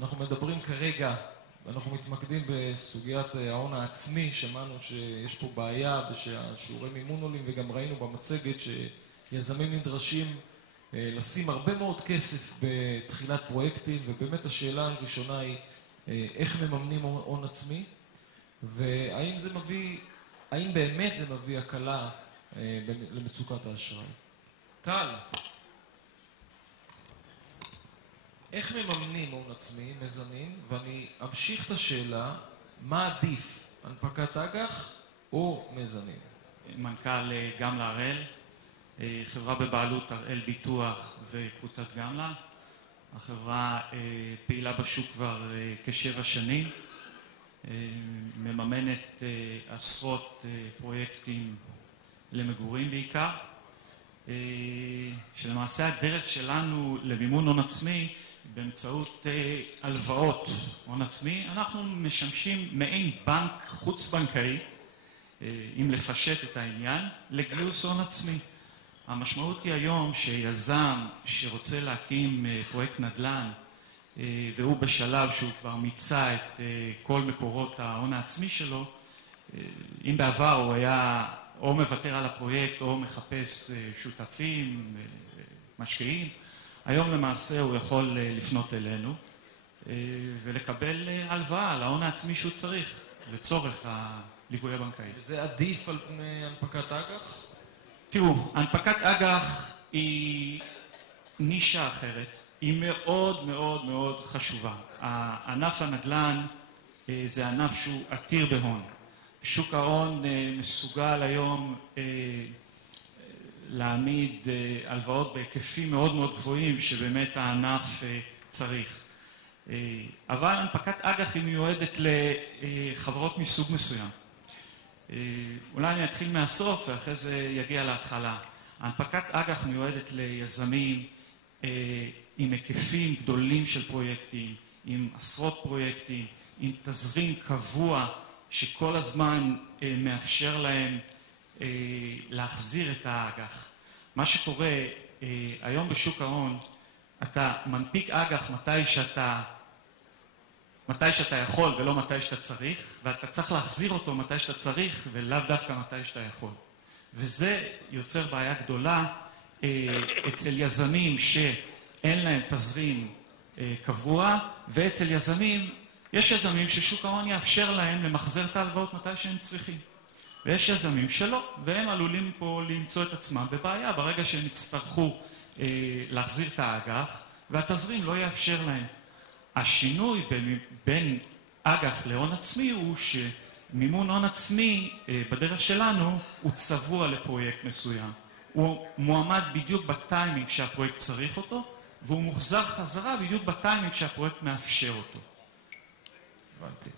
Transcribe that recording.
אנחנו מדברים כרגע, אנחנו מתמקדים בסוגיית ההון העצמי, שמענו שיש פה בעיה ושהשיעורי מימון עולים, וגם ראינו במצגת שיזמים נדרשים לשים הרבה מאוד כסף בתחילת פרויקטים, ובאמת השאלה הראשונה היא איך מממנים הון עצמי, והאם זה מביא, האם באמת זה מביא הקלה למצוקת האשראי. טל, איך מממנים הון עצמי, מזנין, ואני אמשיך את השאלה, מה עדיף, הנפקת אג"ח או מזנין? מנכ"ל גמלה הראל, חברה בבעלות הראל ביטוח וקבוצת גמלה. החברה פעילה בשוק כבר כ7 שנים, מממנת עשרות פרויקטים למגורים בעיקר, שלמעשה הדרך שלנו למימון הון עצמי באמצעות הלוואות הון עצמי. אנחנו משמשים מעין בנק חוץ-בנקאי, אם לפשט את העניין, לגיוס הון עצמי. המשמעות היא היום שיזם שרוצה להקים פרויקט נדל"ן, והוא בשלב שהוא כבר מיצה את כל מקורות ההון העצמי שלו, אם בעבר הוא היה או מוותר על הפרויקט או מחפש שותפים, משקיעים, היום למעשה הוא יכול לפנות אלינו ולקבל הלוואה על ההון העצמי שהוא צריך לצורך הליווי הבנקאי. וזה עדיף על פני הנפקת אג"ח? תראו, הנפקת אג"ח היא נישה אחרת, היא מאוד מאוד מאוד חשובה. ענף הנדל"ן זה ענף שהוא עתיר בהון. שוק ההון מסוגל היום להעמיד הלוואות בהיקפים מאוד מאוד גבוהים שבאמת הענף צריך. אבל הנפקת אג"ח היא מיועדת לחברות מסוג מסוים. אולי אני אתחיל מהסוף ואחרי זה יגיע להתחלה. הנפקת אג"ח מיועדת ליזמים עם היקפים גדולים של פרויקטים, עם עשרות פרויקטים, עם תזרים קבוע שכל הזמן מאפשר להם להחזיר את האג"ח. מה שקורה היום בשוק ההון, אתה מנפיק אג"ח מתי שאתה יכול ולא מתי שאתה צריך, ואתה צריך להחזיר אותו מתי שאתה צריך ולאו דווקא מתי שאתה יכול. וזה יוצר בעיה גדולה אצל יזמים שאין להם תזרים קבוע, ואצל יזמים, יש יזמים ששוק ההון יאפשר להם למחזר את ההלוואות מתי שהם צריכים. ויש יזמים שלא, והם עלולים פה למצוא את עצמם בבעיה ברגע שהם יצטרכו להחזיר את האג"ח, והתזרים לא יאפשר להם. השינוי בין אג"ח להון עצמי הוא שמימון הון עצמי בדרך שלנו הוא צבוע לפרויקט מסוים. הוא מועמד בדיוק בטיימינג שהפרויקט צריך אותו, והוא מוחזר חזרה בדיוק בטיימינג שהפרויקט מאפשר אותו. הבנתי.